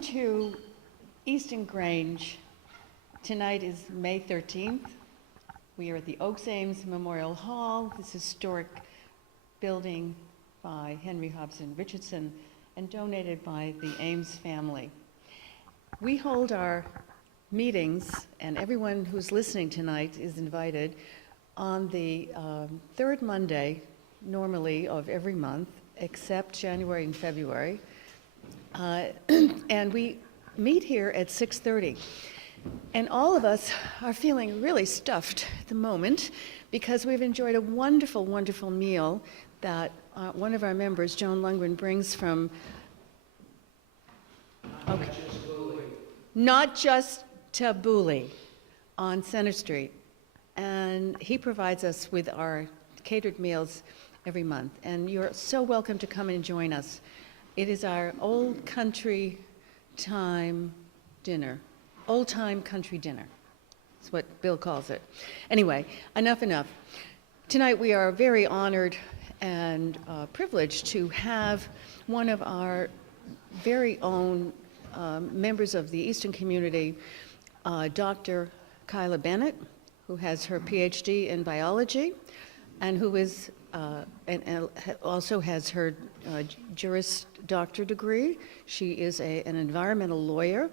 Welcome to Easton Grange. Tonight is May 13th. We are at the Oakes Ames Memorial Hall, this historic building by Henry Hobson Richardson and donated by the Ames family. We hold our meetings, and everyone who's listening tonight is invited, on the third Monday, normally, of every month, except January and February. And we meet here at 6:30. And all of us are feeling really stuffed at the moment because we've enjoyed a wonderful, wonderful meal that one of our members, Joan Lundgren, brings from Not Just Tabbouleh on Center Street. And he provides us with our catered meals every month. And you're so welcome to come and join us. It is our old country time dinner. Old time country dinner. That's what Bill calls it. Anyway, enough. Tonight we are very honored and privileged to have one of our very own members of the Easton community, Dr. Kyla Bennett, who has her PhD in biology and who is and also has her Juris Doctor degree. She is an environmental lawyer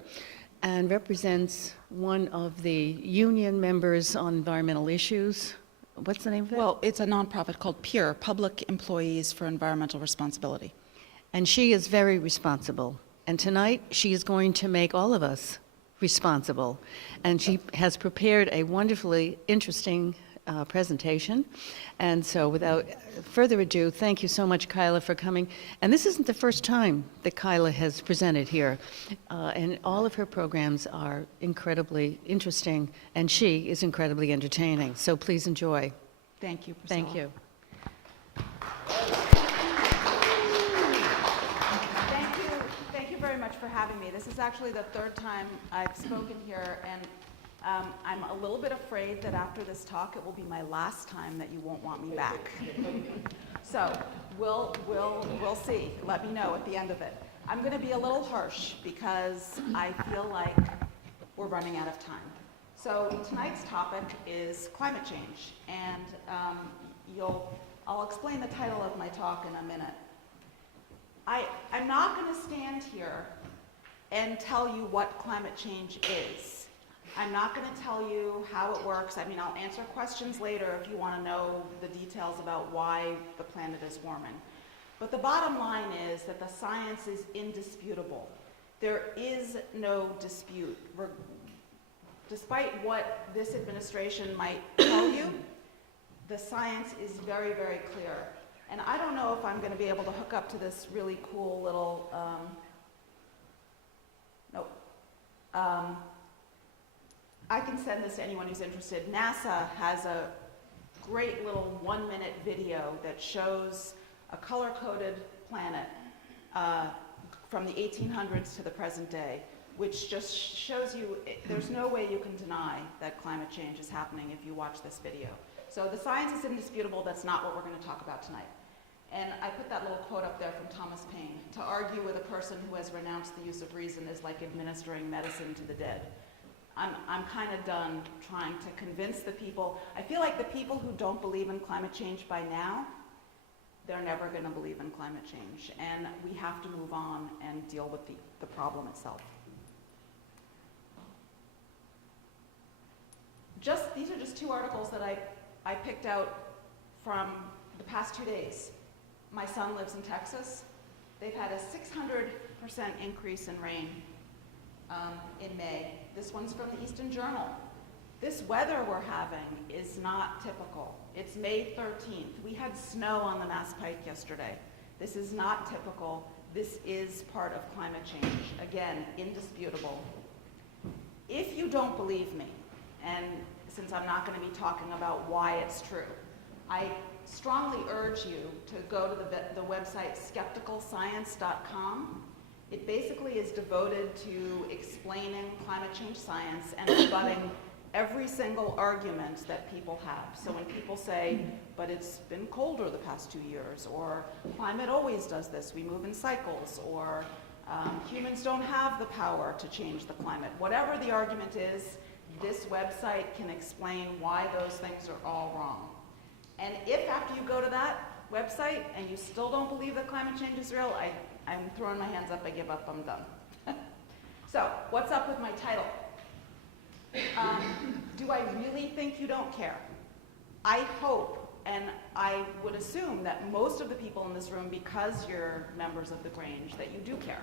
and represents one of the union members on environmental issues. What's the name of it? Well, it's a nonprofit called PURE, Public Employees for Environmental Responsibility. And she is very responsible. And tonight she is going to make all of us responsible. And she has prepared a wonderfully interesting presentation. And so without further ado, thank you so much, Kyla, for coming. And this isn't the first time that Kyla has presented here. And all of her programs are incredibly interesting, and she is incredibly entertaining. So please enjoy. Thank you, Priscilla. Thank you. Thank you very much for having me. This is actually the third time I've spoken here, and I'm a little bit afraid that after this talk it will be my last time that you won't want me back. So we'll see. Let me know at the end of it. I'm going to be a little harsh because I feel like we're running out of time. So tonight's topic is climate change, and I'll explain the title of my talk in a minute. I'm not going to stand here and tell you what climate change is. I'm not going to tell you how it works. I mean, I'll answer questions later if you want to know the details about why the planet is warming. But the bottom line is that the science is indisputable. There is no dispute. Despite what this administration might tell you, the science is very, very clear. And I don't know if I'm going to be able to hook up to this really cool little, I can send this to anyone who's interested. NASA has a great little 1-minute video that shows a color-coded planet from the 1800s to the present day, which just shows you there's no way you can deny that climate change is happening if you watch this video. So the science is indisputable. That's not what we're going to talk about tonight. And I put that little quote up there from Thomas Paine. To argue with a person who has renounced the use of reason is like administering medicine to the dead. I'm kind of done trying to convince the people. I feel like the people who don't believe in climate change by now, they're never going to believe in climate change. And we have to move on and deal with the problem itself. These are just two articles that I picked out from the past 2 days. My son lives in Texas. They've had a 600% increase in rain in May. This one's from the Easton Journal. This weather we're having is not typical. It's May 13th. We had snow on the Mass Pike yesterday. This is not typical. This is part of climate change. Again, indisputable. If you don't believe me, and since I'm not going to be talking about why it's true, I strongly urge you to go to the website skepticalscience.com. It basically is devoted to explaining climate change science and rebutting every single argument that people have. So when people say, but it's been colder the past 2 years, or climate always does this, we move in cycles, or Humans don't have the power to change the climate. Whatever the argument is, this website can explain why those things are all wrong. And if after you go to that website and you still don't believe that climate change is real, I'm throwing my hands up, I give up, I'm done. So, what's up with my title? Do I really think you don't care? I hope, and I would assume that most of the people in this room, because you're members of the Grange, that you do care.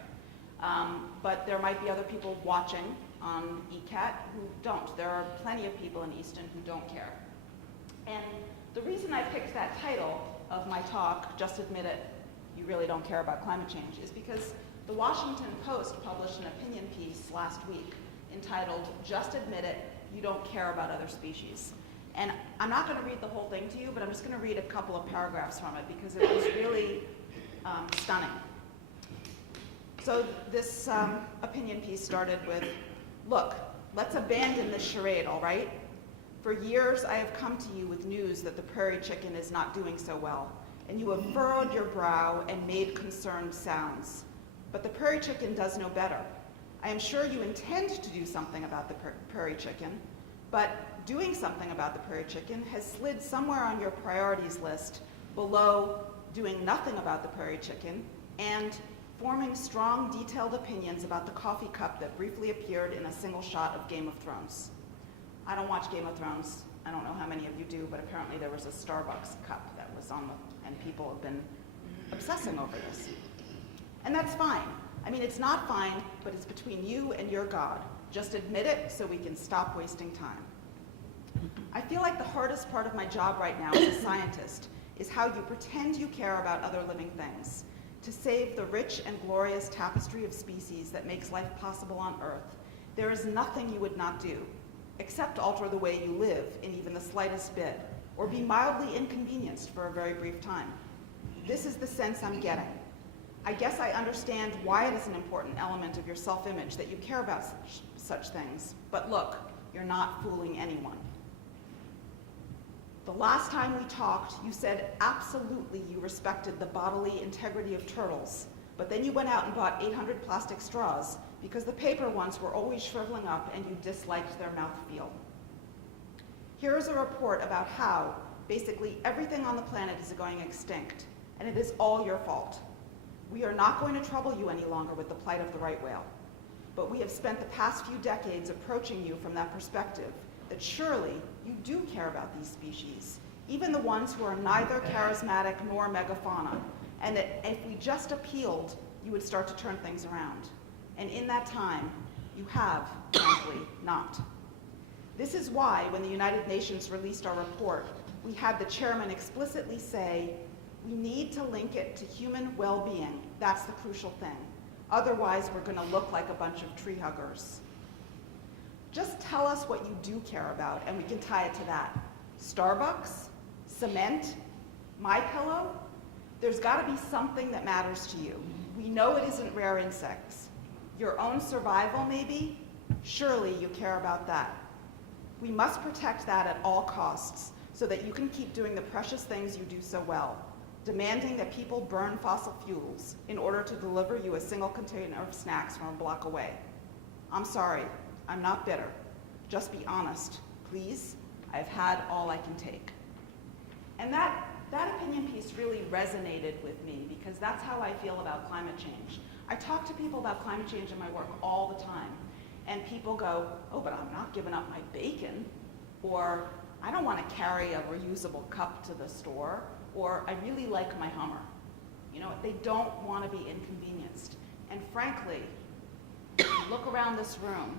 But there might be other people watching on ECAT who don't. There are plenty of people in Easton who don't care. And the reason I picked that title of my talk, Just Admit It, You Really Don't Care About Climate Change, is because the Washington Post published an opinion piece last week entitled, Just Admit It, You Don't Care About Other Species. And I'm not going to read the whole thing to you, but I'm just going to read a couple of paragraphs from it because it was really stunning. So this opinion piece started with, look, let's abandon this charade, all right? For years, I have come to you with news that the prairie chicken is not doing so well, and you have furrowed your brow and made concerned sounds. But the prairie chicken does no better. I am sure you intend to do something about the prairie chicken, but doing something about the prairie chicken has slid somewhere on your priorities list below doing nothing about the prairie chicken and forming strong, detailed opinions about the coffee cup that briefly appeared in a single shot of Game of Thrones. I don't watch Game of Thrones. I don't know how many of you do, but apparently there was a Starbucks cup that was on the, and people have been obsessing over this. And that's fine. I mean, it's not fine, but it's between you and your God. Just admit it so we can stop wasting time. I feel like the hardest part of my job right now as a scientist is how you pretend you care about other living things. To save the rich and glorious tapestry of species that makes life possible on Earth, there is nothing you would not do, except alter the way you live in even the slightest bit, or be mildly inconvenienced for a very brief time. This is the sense I'm getting. I guess I understand why it is an important element of your self-image that you care about such things, but look, you're not fooling anyone. The last time we talked, you said absolutely you respected the bodily integrity of turtles, but then you went out and bought 800 plastic straws because the paper ones were always shriveling up and you disliked their mouthfeel. Here is a report about how basically everything on the planet is going extinct, and it is all your fault. We are not going to trouble you any longer with the plight of the right whale, but we have spent the past few decades approaching you from that perspective, that surely you do care about these species, even the ones who are neither charismatic nor megafauna, and that if we just appealed, you would start to turn things around. And in that time, you have, frankly, not. This is why, when the United Nations released our report, we had the chairman explicitly say, we need to link it to human well-being. That's the crucial thing. Otherwise, we're going to look like a bunch of tree huggers. Just tell us what you do care about, and we can tie it to that. Starbucks? Cement? My pillow? There's got to be something that matters to you. We know it isn't rare insects. Your own survival, maybe? Surely you care about that. We must protect that at all costs so that you can keep doing the precious things you do so well, demanding that people burn fossil fuels in order to deliver you a single container of snacks from a block away. I'm sorry, I'm not bitter. Just be honest, please. I've had all I can take. And that opinion piece really resonated with me because that's how I feel about climate change. I talk to people about climate change in my work all the time, and people go, oh, but I'm not giving up my bacon, or I don't want to carry a reusable cup to the store, or I really like my Hummer. You know, they don't want to be inconvenienced. And frankly, if you look around this room,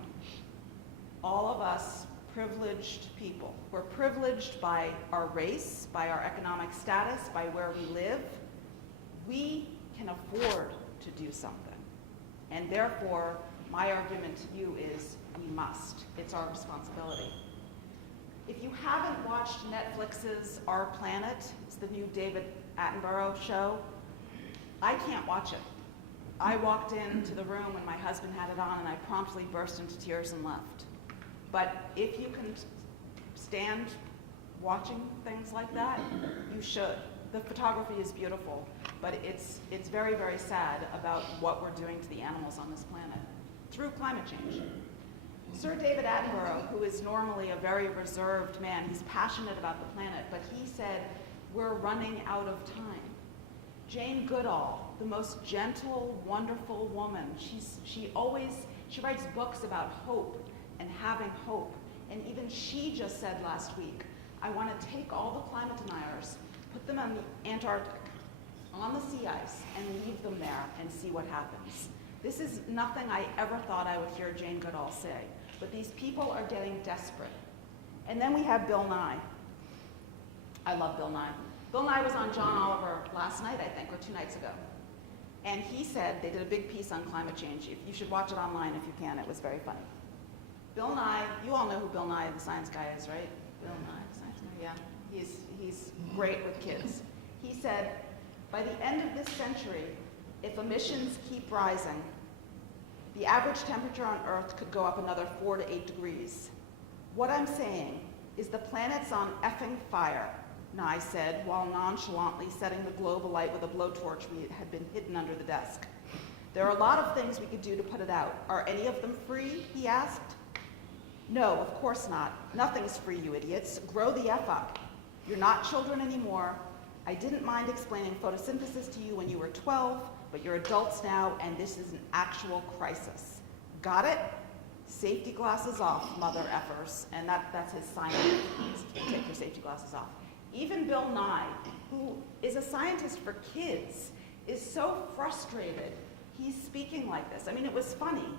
all of us privileged people. We're privileged by our race, by our economic status, by where we live. We can afford to do something. And therefore, my argument to you is we must. It's our responsibility. If you haven't watched Netflix's Our Planet, it's the new David Attenborough show, I can't watch it. I walked into the room when my husband had it on and I promptly burst into tears and left. But if you can watching things like that, you should. The photography is beautiful, but it's very, very sad about what we're doing to the animals on this planet through climate change. Sir David Attenborough, who is normally a very reserved man, he's passionate about the planet, but he said, we're running out of time. Jane Goodall, the most gentle, wonderful woman, she writes books about hope and having hope. And even she just said last week, I want to take all the climate deniers, put them on the Antarctic, on the sea ice, and leave them there and see what happens. This is nothing I ever thought I would hear Jane Goodall say, but these people are getting desperate. And then we have Bill Nye. I love Bill Nye. Bill Nye was on John Oliver last night, I think, or 2 nights ago. And he said, they did a big piece on climate change. You should watch it online if you can, it was very funny. Bill Nye, you all know who Bill Nye, the science guy, is, right? Bill Nye, the science guy, yeah. He's great with kids. He said, by the end of this century, if emissions keep rising, the average temperature on Earth could go up another 4 to 8 degrees. What I'm saying is the planet's on effing fire, Nye said, while nonchalantly setting the globe alight with a blowtorch we had been hidden under the desk. There are a lot of things we could do to put it out. Are any of them free, he asked. No, of course not. Nothing's free, you idiots. Grow the F up. You're not children anymore. I didn't mind explaining photosynthesis to you when you were 12, but you're adults now, and this is an actual crisis. Got it? Safety glasses off, mother effers. And that's his sign. Take your safety glasses off. Even Bill Nye, who is a scientist for kids, is so frustrated he's speaking like this. I mean, it was funny,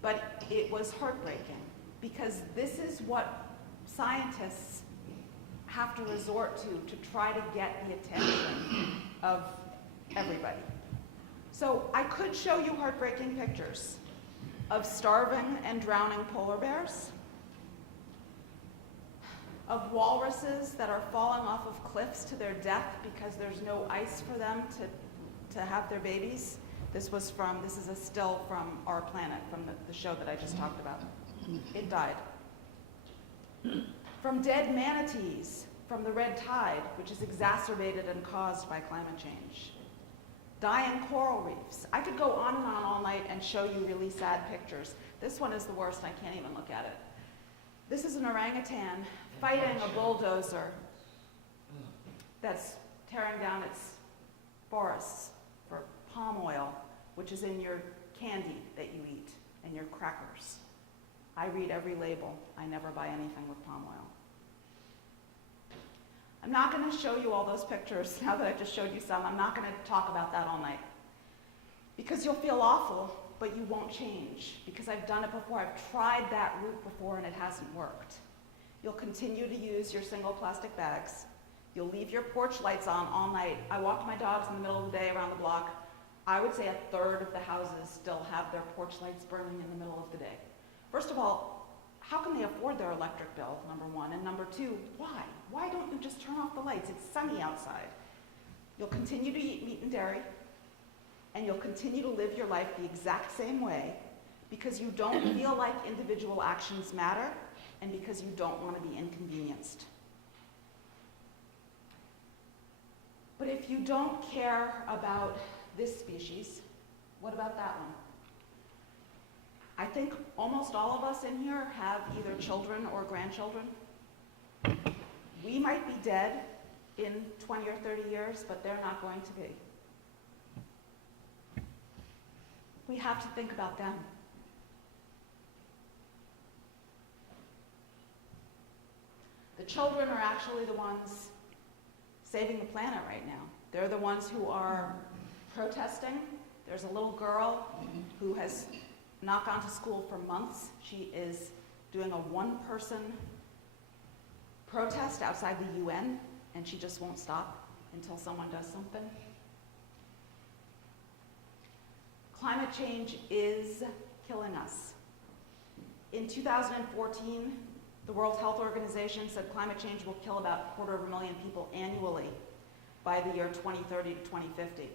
but it was heartbreaking, because this is what scientists have to resort to try to get the attention of everybody. So I could show you heartbreaking pictures of starving and drowning polar bears, of walruses that are falling off of cliffs to their death because there's no ice for them to have their babies. This is a still from Our Planet, from the show that I just talked about. It died. From dead manatees, from the red tide, which is exacerbated and caused by climate change. Dying coral reefs. I could go on and on all night and show you really sad pictures. This one is the worst, I can't even look at it. This is an orangutan fighting a bulldozer that's tearing down its forests for palm oil, which is in your candy that you eat and your crackers. I read every label. I never buy anything with palm oil. I'm not going to show you all those pictures now that I just showed you some. I'm not going to talk about that all night, because you'll feel awful, but you won't change, because I've done it before. I've tried that route before and it hasn't worked. You'll continue to use your single plastic bags. You'll leave your porch lights on all night. I walked my dogs in the middle of the day around the block. I would say 1/3 of the houses still have their porch lights burning in the middle of the day. First of all, how can they afford their electric bill, number one? And number two, why? Why don't you just turn off the lights? It's sunny outside. You'll continue to eat meat and dairy, and you'll continue to live your life the exact same way, because you don't feel like individual actions matter, and because you don't want to be inconvenienced. But if you don't care about this species, what about that one? I think almost all of us in here have either children or grandchildren. We might be dead in 20 or 30 years, but they're not going to be. We have to think about them. The children are actually the ones saving the planet right now. They're the ones who are protesting. There's a little girl who has not gone to school for months. She is doing a one-person protest outside the UN, and she just won't stop until someone does something. Climate change is killing us. In 2014, the World Health Organization said climate change will kill about 250,000 people annually by the year 2030 to 2050.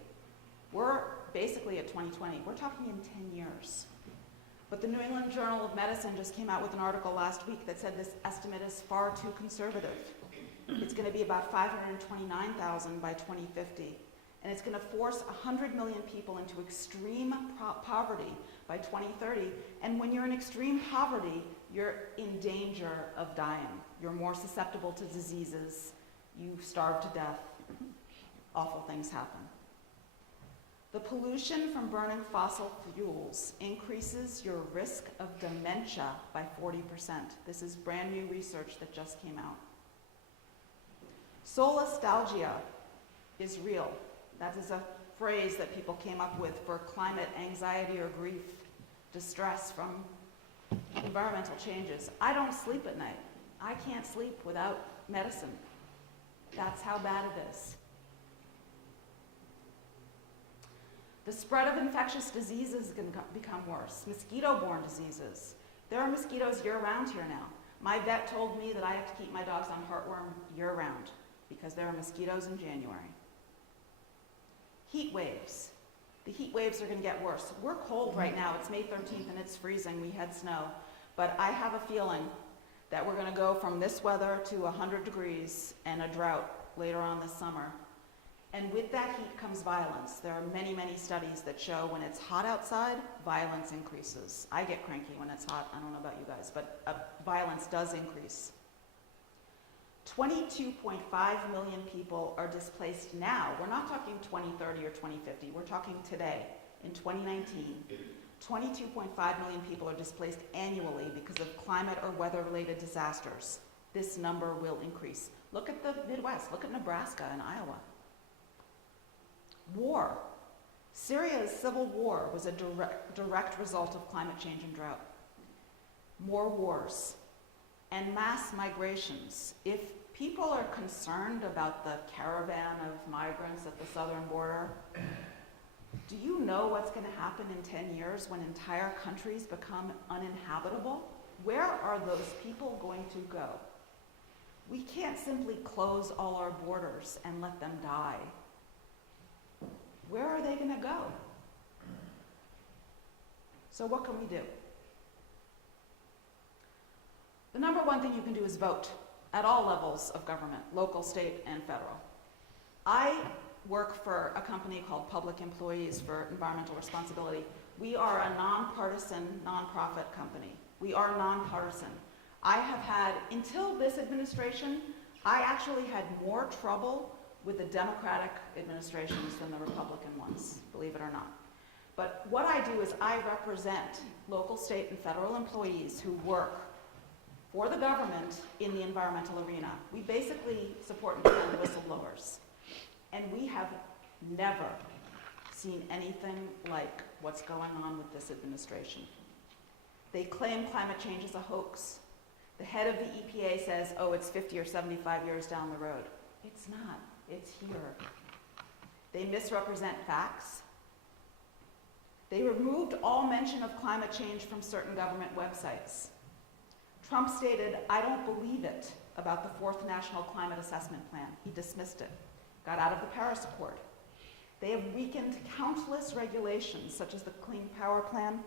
We're basically at 2020. We're talking in 10 years. But the New England Journal of Medicine just came out with an article last week that said this estimate is far too conservative. It's going to be about 529,000 by 2050. and it's going to force 100 million people into extreme poverty by 2030. And when you're in extreme poverty, you're in danger of dying. You're more susceptible to diseases. You starve to death. Awful things happen. The pollution from burning fossil fuels increases your risk of dementia by 40%. This is brand new research that just came out. Solastalgia is real. That is a phrase that people came up with for climate anxiety or grief, distress from environmental changes. I don't sleep at night. I can't sleep without medicine. That's how bad it is. The spread of infectious diseases is going to become worse. Mosquito-borne diseases. There are mosquitoes year-round here now. My vet told me that I have to keep my dogs on heartworm year-round because there are mosquitoes in January. Heat waves. The heat waves are going to get worse. We're cold right now. It's May 13th and it's freezing. We had snow. But I have a feeling that we're going to go from this weather to 100 degrees and a drought later on this summer. And with that heat comes violence. There are many, many studies that show when it's hot outside, violence increases. I get cranky when it's hot. I don't know about you guys, but violence does increase. 22.5 million people are displaced now. We're not talking 2030 or 2050. We're talking today, in 2019. 22.5 million people are displaced annually because of climate or weather-related disasters. This number will increase. Look at the Midwest. Look at Nebraska and Iowa. War. Syria's civil war was a direct result of climate change and drought. More wars and mass migrations. If people are concerned about the caravan of migrants at the southern border, do you know what's going to happen in 10 years when entire countries become uninhabitable? Where are those people going to go? We can't simply close all our borders and let them die. Where are they going to go? So what can we do? The number one thing you can do is vote at all levels of government, local, state, and federal. I work for a company called Public Employees for Environmental Responsibility. We are a nonpartisan, nonprofit company. We are nonpartisan. I have had, until this administration, I actually had more trouble with the Democratic administrations than the Republican ones, believe it or not. But what I do is I represent local, state, and federal employees who work for the government in the environmental arena. We basically support and defend whistleblowers. And we have never seen anything like what's going on with this administration. They claim climate change is a hoax. The head of the EPA says, oh, it's 50 or 75 years down the road. It's not. It's here. They misrepresent facts. They removed all mention of climate change from certain government websites. Trump stated, I don't believe it, about the fourth National Climate Assessment Plan. He dismissed it, got out of the Paris Accord. They have weakened countless regulations, such as the Clean Power Plan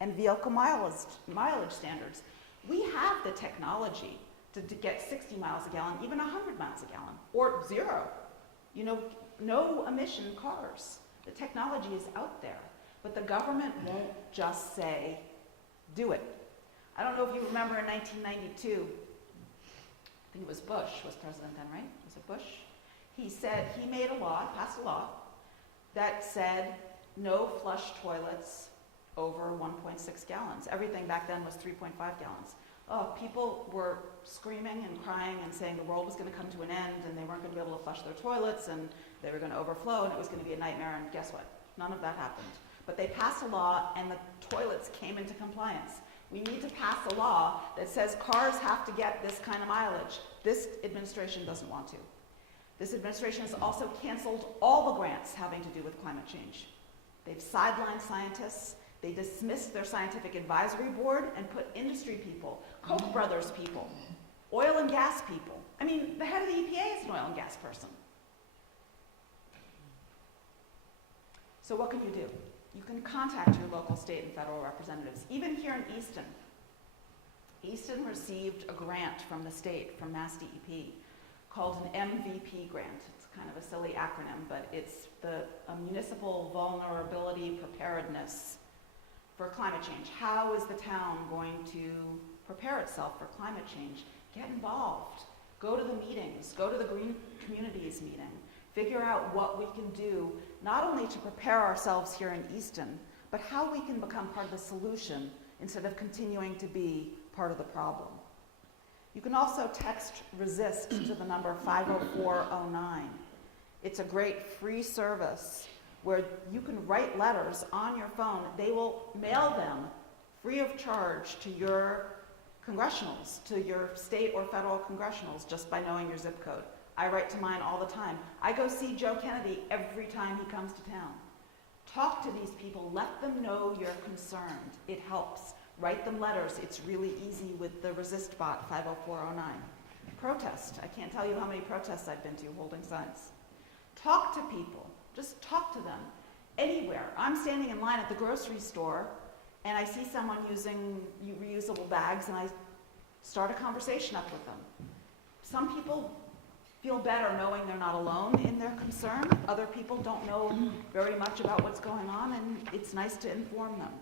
and vehicle mileage standards. We have the technology to get 60 miles a gallon, even 100 miles a gallon, or zero. You know, no emission cars. The technology is out there, but the government won't just say, do it. I don't know if you remember in 1992, I think it was Bush was president then, right? Was it Bush? He said, he made a law, passed a law, that said no flush toilets over 1.6 gallons. Everything back then was 3.5 gallons. Oh, people were screaming and crying and saying the world was going to come to an end and they weren't going to be able to flush their toilets and they were going to overflow and it was going to be a nightmare, and guess what? None of that happened. But they passed a law and the toilets came into compliance. We need to pass a law that says cars have to get this kind of mileage. This administration doesn't want to. This administration has also canceled all the grants having to do with climate change. They've sidelined scientists. They dismissed their scientific advisory board and put industry people, Koch brothers people, oil and gas people. I mean, the head of the EPA is an oil and gas person. So what can you do? You can contact your local, state, and federal representatives. Even here in Easton, Easton received a grant from the state, from Mass DEP, called an MVP grant. It's kind of a silly acronym, but it's a municipal vulnerability preparedness for climate change. How is the town going to prepare itself for climate change? Get involved. Go to the meetings. Go to the Green Communities meeting. Figure out what we can do, not only to prepare ourselves here in Easton, but how we can become part of the solution instead of continuing to be part of the problem. You can also text RESIST to the number 50409. It's a great free service where you can write letters on your phone. They will mail them free of charge to your congressionals, to your state or federal congressionals, just by knowing your zip code. I write to mine all the time. I go see Joe Kennedy every time he comes to town. Talk to these people. Let them know you're concerned. It helps. Write them letters. It's really easy with the Resist bot 50409. Protest. I can't tell you how many protests I've been to holding signs. Talk to people. Just talk to them. Anywhere. I'm standing in line at the grocery store and I see someone using reusable bags and I start a conversation up with them. Some people feel better knowing they're not alone in their concern. Other people don't know very much about what's going on, and it's nice to inform them.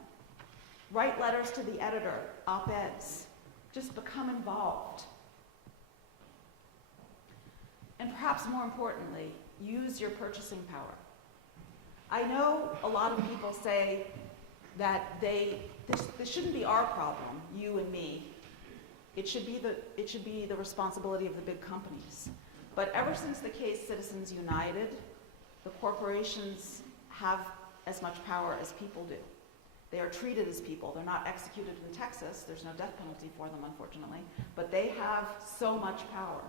Write letters to the editor, op-eds. Just become involved. And perhaps more importantly, use your purchasing power. I know a lot of people say that this shouldn't be our problem, you and me. It should be the responsibility of the big companies. But ever since the case Citizens United, the corporations have as much power as people do. They are treated as people. They're not executed in Texas. There's no death penalty for them, unfortunately. But they have so much power.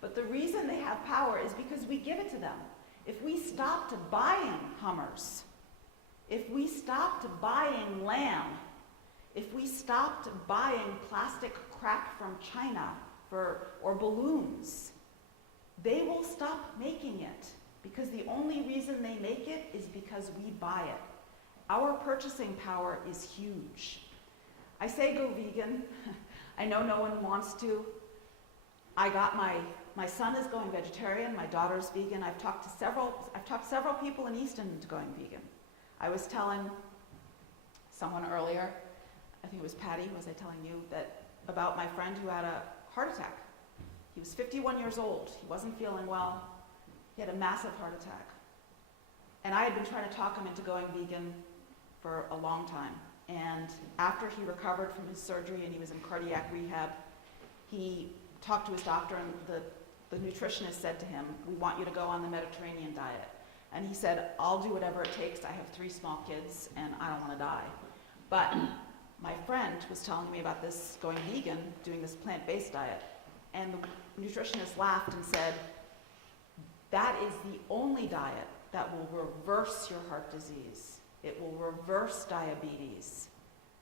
But the reason they have power is because we give it to them. If we stopped buying Hummers, if we stopped buying lamb, if we stopped buying plastic crap from China or balloons, they will stop making it, because the only reason they make it is because we buy it. Our purchasing power is huge. I say go vegan. I know no one wants to. My son is going vegetarian, my daughter's vegan. I've talked several people in Easton into going vegan. I was telling someone earlier, I think it was Patty, was I telling you, about my friend who had a heart attack. He was 51 years old. He wasn't feeling well. He had a massive heart attack. And I had been trying to talk him into going vegan for a long time. And after he recovered from his surgery and he was in cardiac rehab, he talked to his doctor, and the nutritionist said to him, "We want you to go on the Mediterranean diet." And he said, "I'll do whatever it takes. I have 3 small kids and I don't want to die." But my friend was telling me about this going vegan, doing this plant-based diet. And the nutritionist laughed and said, "That is the only diet that will reverse your heart disease. It will reverse diabetes.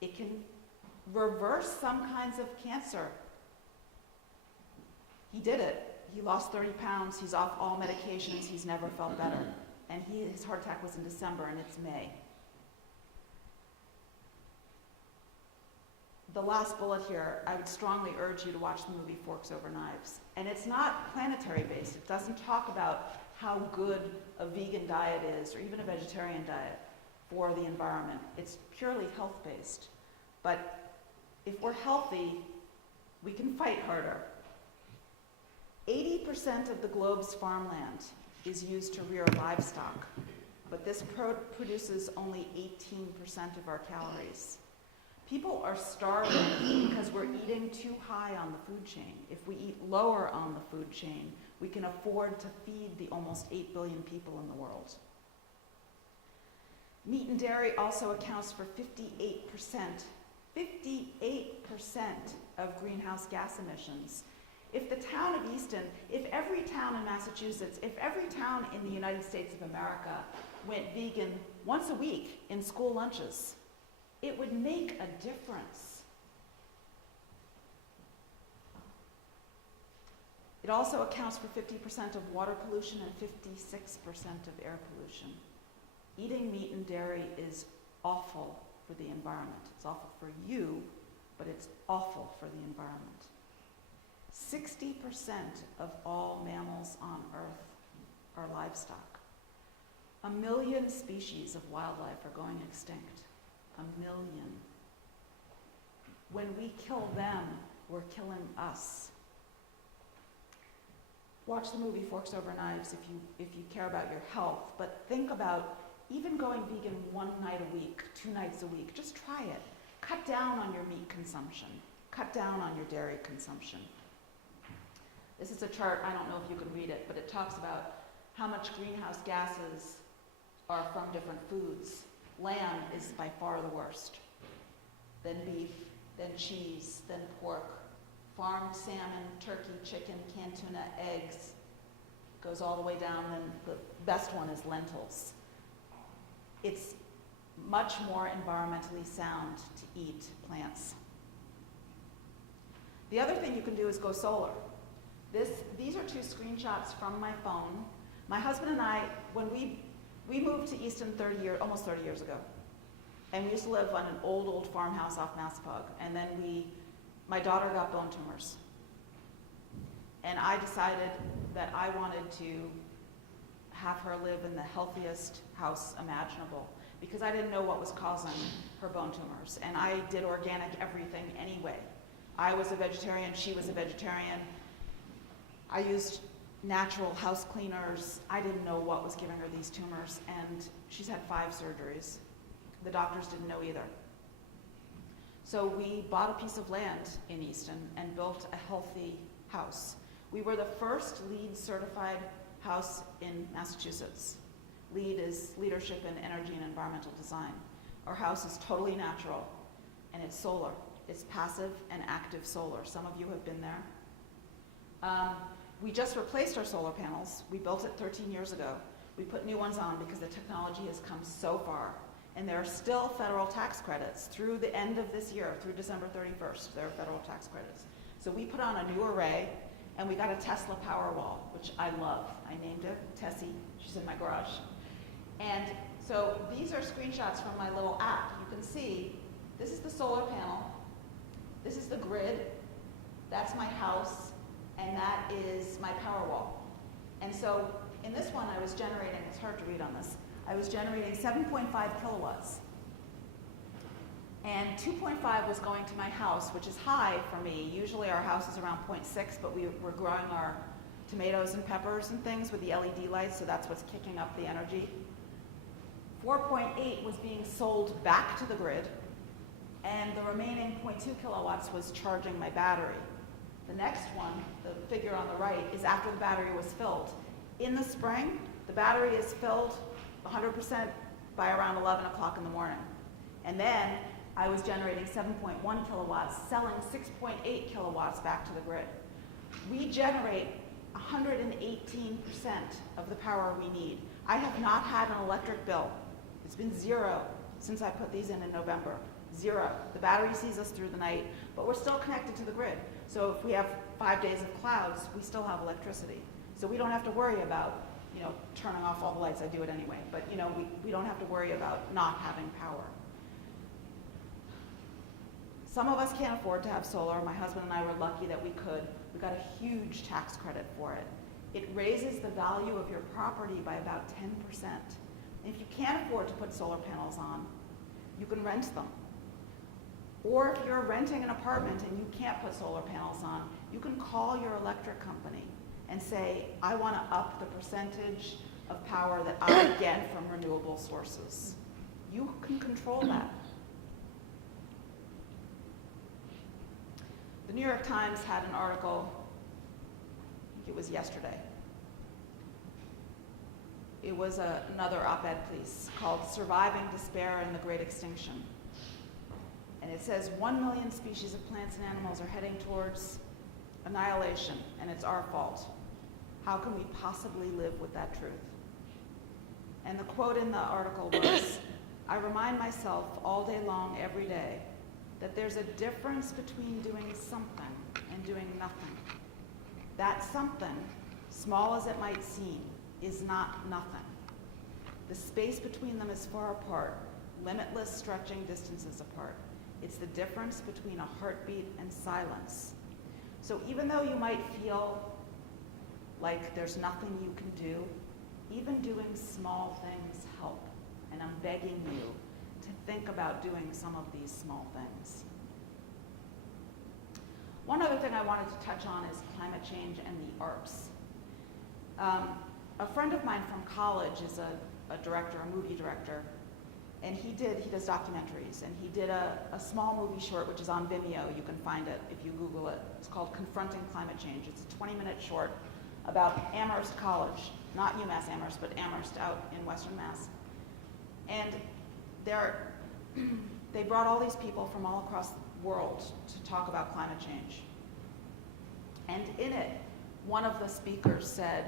It can reverse some kinds of cancer." He did it. He lost 30 pounds. He's off all medications. He's never felt better. And his heart attack was in December, and it's May. The last bullet here, I would strongly urge you to watch the movie Forks Over Knives. And it's not planetary based. It doesn't talk about how good a vegan diet is, or even a vegetarian diet, for the environment. It's purely health based. But if we're healthy, we can fight harder. 80% of the globe's farmland is used to rear livestock, but this produces only 18% of our calories. People are starving because we're eating too high on the food chain. If we eat lower on the food chain, we can afford to feed the almost 8 billion people in the world. Meat and dairy also accounts for 58% of greenhouse gas emissions. If the town of Easton, if every town in Massachusetts, if every town in the United States of America went vegan once a week in school lunches, it would make a difference. It also accounts for 50% of water pollution and 56% of air pollution. Eating meat and dairy is awful for the environment. It's awful for you, but it's awful for the environment. 60% of all mammals on Earth are livestock. 1 million species of wildlife are going extinct. 1 million. When we kill them, we're killing us. Watch the movie Forks Over Knives if you care about your health, but think about even going vegan 1 night a week, 2 nights a week. Just try it. Cut down on your meat consumption. Cut down on your dairy consumption. This is a chart, I don't know if you can read it, but it talks about how much greenhouse gases are from different foods. Lamb is by far the worst. Then beef, then cheese, then pork, farmed salmon, turkey, chicken, canned tuna, eggs. Goes all the way down, and the best one is lentils. It's much more environmentally sound to eat plants. The other thing you can do is go solar. These are 2 screenshots from my phone. My husband and I, when we moved to Easton almost 30 years ago. And we used to live on an old farmhouse off Massapug. And then my daughter got bone tumors. And I decided that I wanted to have her live in the healthiest house imaginable because I didn't know what was causing her bone tumors. And I did organic everything anyway. I was a vegetarian, she was a vegetarian. I used natural house cleaners. I didn't know what was giving her these tumors, and she's had 5 surgeries. The doctors didn't know either. So we bought a piece of land in Easton and built a healthy house. We were the first LEED certified house in Massachusetts. LEED is Leadership in Energy and Environmental Design. Our house is totally natural, and it's solar. It's passive and active solar. Some of you have been there. We just replaced our solar panels. We built it 13 years ago. We put new ones on because the technology has come so far. And there are still federal tax credits through the end of this year, through December 31st. There are federal tax credits. So we put on a new array, and we got a Tesla Powerwall, which I love. I named it Tessie. She's in my garage. And so these are screenshots from my little app. You can see this is the solar panel. This is the grid. That's my house. And that is my Powerwall. And so in this one, I was generating, it's hard to read on this, I was generating 7.5 kilowatts. And 2.5 was going to my house, which is high for me. Usually our house is around 0.6, but we're growing our tomatoes and peppers and things with the LED lights, so that's what's kicking up the energy. 4.8 was being sold back to the grid, and the remaining 0.2 kilowatts was charging my battery. The next one, the figure on the right, is after the battery was filled. In the spring, the battery is filled 100% by around 11 o'clock in the morning. And then I was generating 7.1 kilowatts, selling 6.8 kilowatts back to the grid. We generate 118% of the power we need. I have not had an electric bill. It's been 0 since I put these in November. 0. The battery sees us through the night, but we're still connected to the grid. So if we have 5 days of clouds, we still have electricity. So we don't have to worry about, turning off all the lights. I do it anyway, but we don't have to worry about not having power. Some of us can't afford to have solar. My husband and I were lucky that we could. We got a huge tax credit for it. It raises the value of your property by about 10%. And if you can't afford to put solar panels on, you can rent them. Or if you're renting an apartment and you can't put solar panels on, you can call your electric company and say, I want to up the percentage of power that I get from renewable sources. You can control that. The New York Times had an article, I think it was yesterday. It was another op-ed piece called Surviving Despair and the Great Extinction. And it says 1 million species of plants and animals are heading towards annihilation, and it's our fault. How can we possibly live with that truth? And the quote in the article was, I remind myself all day long, every day, that there's a difference between doing something and doing nothing. That something, small as it might seem, is not nothing. The space between them is far apart, limitless stretching distances apart. It's the difference between a heartbeat and silence. So So even though you might feel like there's nothing you can do, even doing small things help. And I'm begging you to think about doing some of these small things. One other thing I wanted to touch on is climate change and the arts. A friend of mine from college is a director, a movie director, and he does documentaries, and he did a small movie short, which is on Vimeo. You can find it if you Google it. It's called Confronting Climate Change. It's a 20-minute short about Amherst College, not UMass Amherst, but Amherst out in Western Mass. And they brought all these people from all across the world to talk about climate change. And in it, one of the speakers said,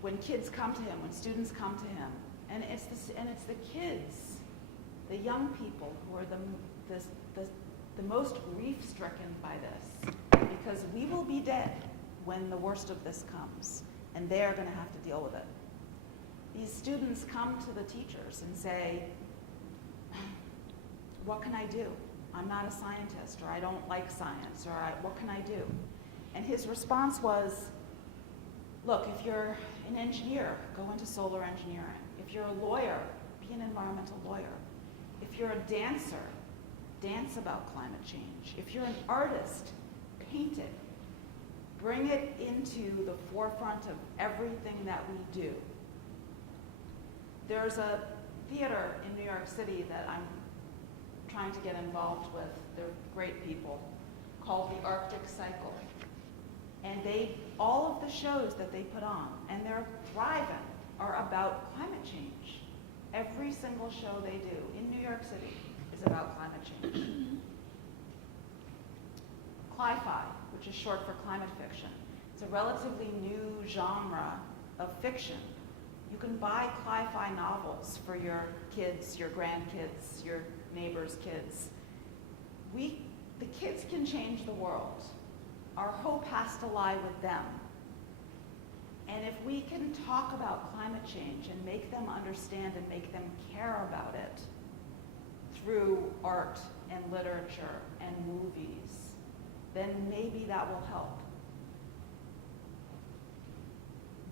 when kids come to him, when students come to him, and it's the kids, the young people who are the most grief-stricken by this, because we will be dead when the worst of this comes, and they're going to have to deal with it. These students come to the teachers and say, what can I do? I'm not a scientist, or I don't like science, or what can I do? And his response was, look, if you're an engineer, go into solar engineering. If you're a lawyer, be an environmental lawyer. If you're a dancer, dance about climate change. If you're an artist, paint it. Bring it into the forefront of everything that we do. There's a theater in New York City that I'm trying to get involved with. They're great people, called the Arctic Cycle. And all of the shows that they put on, and they're thriving, are about climate change. Every single show they do in New York City is about climate change. Cli-fi, which is short for climate fiction. It's a relatively new genre of fiction. You can buy cli-fi novels for your kids, your grandkids, your neighbors' kids. The kids can change the world. Our hope has to lie with them. And if we can talk about climate change and make them understand and make them care about it through art and literature and movies, then maybe that will help.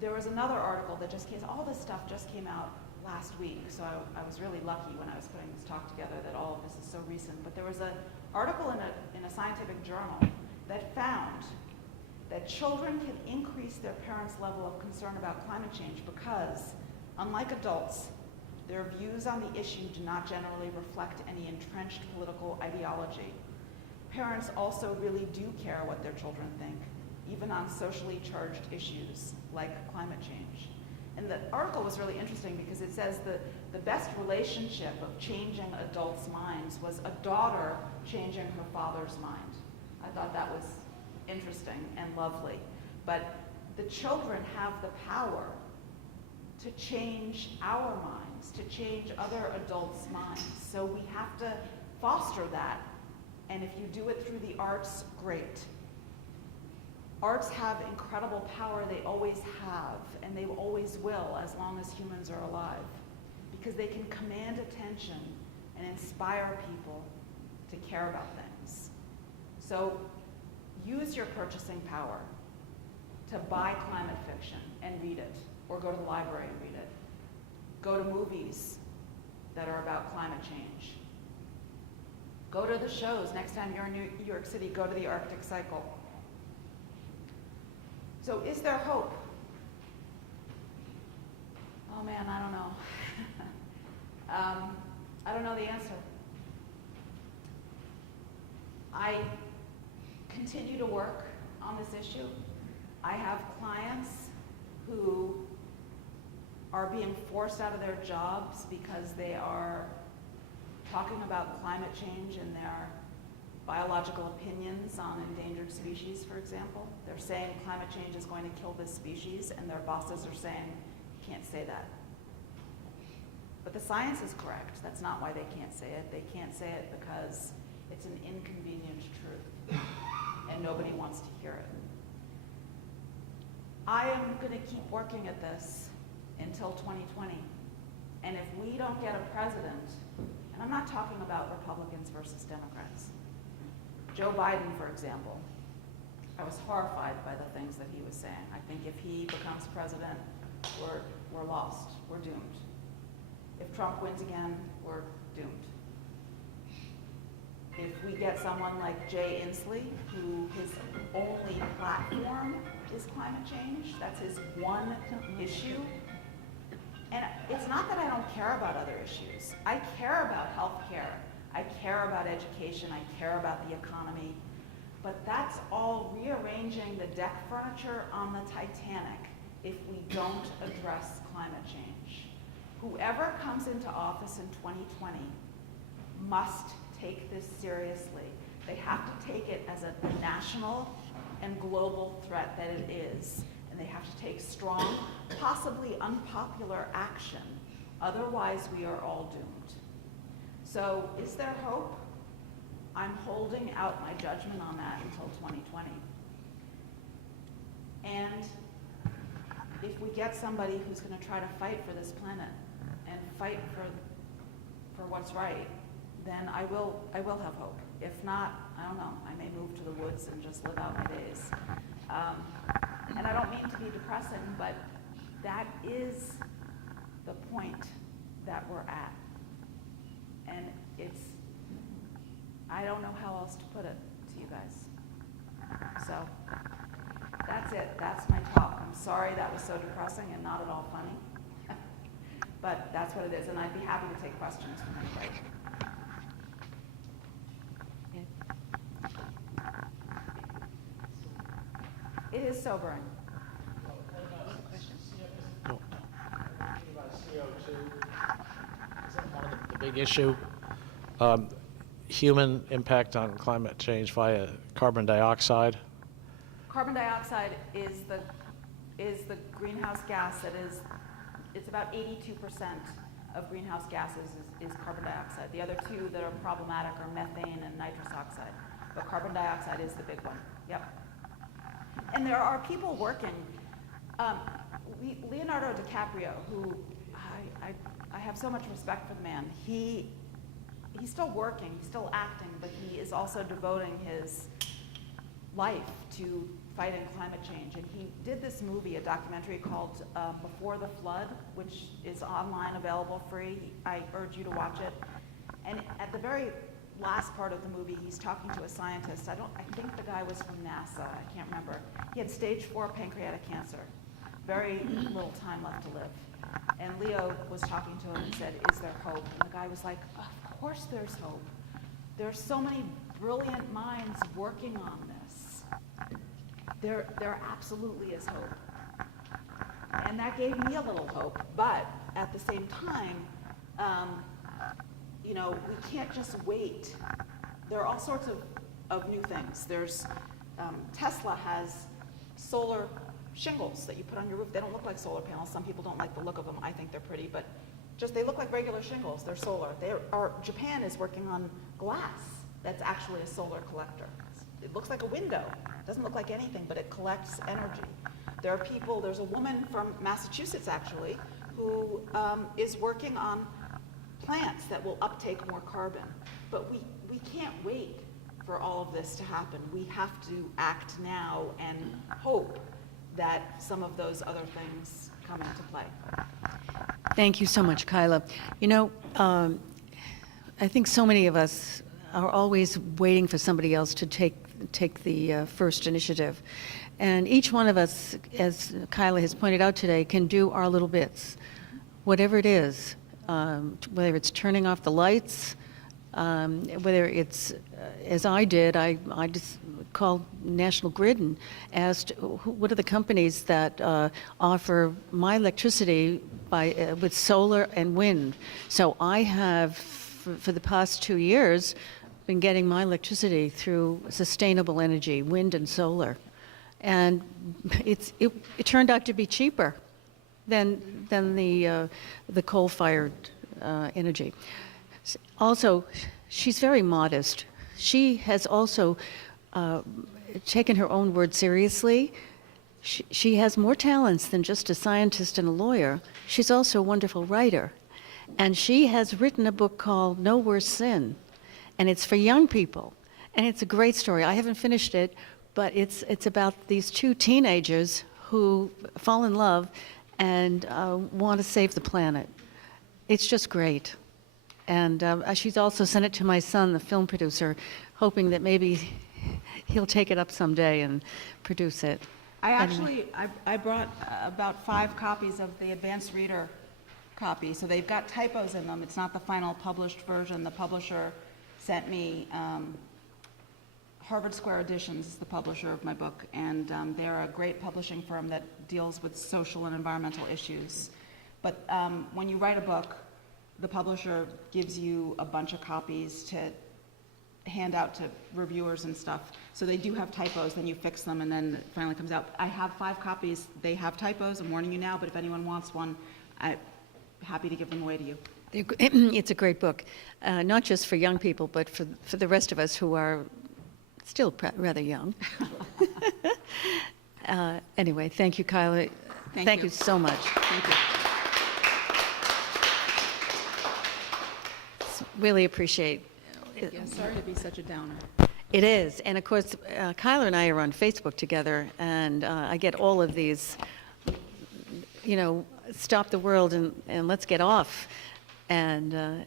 There was another article that just came, all this stuff just came out last week, so I was really lucky when I was putting this talk together that all of this is so recent. But there was an article in a scientific journal that found that children can increase their parents' level of concern about climate change because, unlike adults, their views on the issue do not generally reflect any entrenched political ideology. Parents also really do care what their children think, even on socially charged issues like climate change. And the article was really interesting because it says the best relationship of changing adults' minds was a daughter changing her father's mind. I thought that was interesting and lovely. But the children have the power to change our minds, to change other adults' minds. So we have to foster that. And if you do it through the arts, great. Arts have incredible power. They always have, and they always will as long as humans are alive, because they can command attention and inspire people to care about things. So use your purchasing power to buy climate fiction and read it, or go to the library and read it. Go to movies that are about climate change. Go to the shows. Next time you're in New York City, go to the Arctic Cycle. So is there hope? Oh man, I don't know. I don't know the answer. I continue to work on this issue. I have clients who are being forced out of their jobs because they are talking about climate change and their biological opinions on endangered species, for example. They're saying climate change is going to kill this species, and their bosses are saying, you can't say that. But the science is correct. That's not why they can't say it. They can't say it because it's an inconvenient truth, and nobody wants to hear it. I am going to keep working at this until 2020. And if we don't get a president, and I'm not talking about Republicans versus Democrats, Joe Biden, for example, I was horrified by the things that he was saying. I think if he becomes president, we're lost, we're doomed. If Trump wins again, we're doomed. If we get someone like Jay Inslee, who his only platform is climate change, that's his one issue. And it's not that I don't care about other issues. I care about healthcare. I care about education. I care about the economy. But that's all rearranging the deck furniture on the Titanic if we don't address climate change. Whoever comes into office in 2020 must take this seriously. They have to take it as a national and global threat that it is. And they have to take strong, possibly unpopular action. Otherwise, we are all doomed. So is there hope? I'm holding out my judgment on that until 2020. And if we get somebody who's going to try to fight for this planet and fight for what's right, then I will have hope. If not, I don't know, I may move to the woods and just live out my days. And I don't mean to be depressing, but that is the point that we're at. And I don't know how else to put it to you guys. So that's it, that's my talk. I'm sorry that was so depressing and not at all funny. But that's what it is, and I'd be happy to take questions from anybody. It is sobering. About CO2, is that one of the big issue? Human impact on climate change via carbon dioxide. Carbon dioxide is the greenhouse gas that is, it's about 82% of greenhouse gases is carbon dioxide. The other two that are problematic are methane and nitrous oxide. But carbon dioxide is the big one. Yep. And there are people working. Leonardo DiCaprio, who I have so much respect for the man. He's still working, he's still acting, but he is also devoting his life to fighting climate change. And he did this movie, a documentary called Before the Flood, which is online, available free. I urge you to watch it. And at the very last part of the movie, he's talking to a scientist. I think the guy was from NASA, I can't remember. He had stage 4 pancreatic cancer, very little time left to live. And Leo was talking to him and said, is there hope? And the guy was like, of course there's hope. There's so many brilliant minds working on this. There absolutely is hope. And that gave me a little hope, but at the same time, we can't just wait. There are all sorts of new things. There's, Tesla has solar shingles that you put on your roof. They don't look like solar panels. Some people don't like the look of them. I think they're pretty, but they look like regular shingles. They're solar. Japan is working on glass that's actually a solar collector. It looks like a window. It doesn't look like anything, but it collects energy. There's a woman from Massachusetts actually, who is working on plants that will uptake more carbon. But we can't wait for all of this to happen. We have to act now and hope that some of those other things come into play. Thank you so much, Kyla. I think so many of us are always waiting for somebody else to take the first initiative. And each one of us, as Kyla has pointed out today, can do our little bits, whatever it is, whether it's turning off the lights, whether it's, as I did, I just called National Grid and asked, what are the companies that offer my electricity with solar and wind? So I have, for the past 2 years, been getting my electricity through sustainable energy, wind and solar. And it turned out to be cheaper than the coal-fired energy. Also, she's very modest. She has also taken her own word seriously. She has more talents than just a scientist and a lawyer. She's also a wonderful writer. And she has written a book called No Worse Sin. And it's for young people. And it's a great story. I haven't finished it, but it's about these two teenagers who fall in love and want to save the planet. It's just great. And she's also sent it to my son, the film producer, hoping that maybe he'll take it up someday and produce it. I brought about 5 copies of the advanced reader copy, so they've got typos in them. It's not the final published version. The publisher sent me, Harvard Square Editions is the publisher of my book, and they're a great publishing firm that deals with social and environmental issues. But when you write a book, the publisher gives you a bunch of copies to hand out to reviewers and stuff. So they do have typos, then you fix them, and then it finally comes out. I have 5 copies. They have typos. I'm warning you now, but if anyone wants one, I'm happy to give them away to you. It's a great book, not just for young people, but for the rest of us who are still rather young. Anyway, thank you, Kyla. Thank you so much. Thank you. Really appreciate it. Yeah, sorry to be such a downer. It is, and of course, Kyla and I are on Facebook together, and I get all of these, stop the world and let's get off. And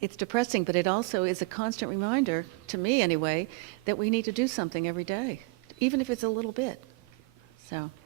it's depressing, but it also is a constant reminder, to me anyway, that we need to do something every day, even if it's a little bit. So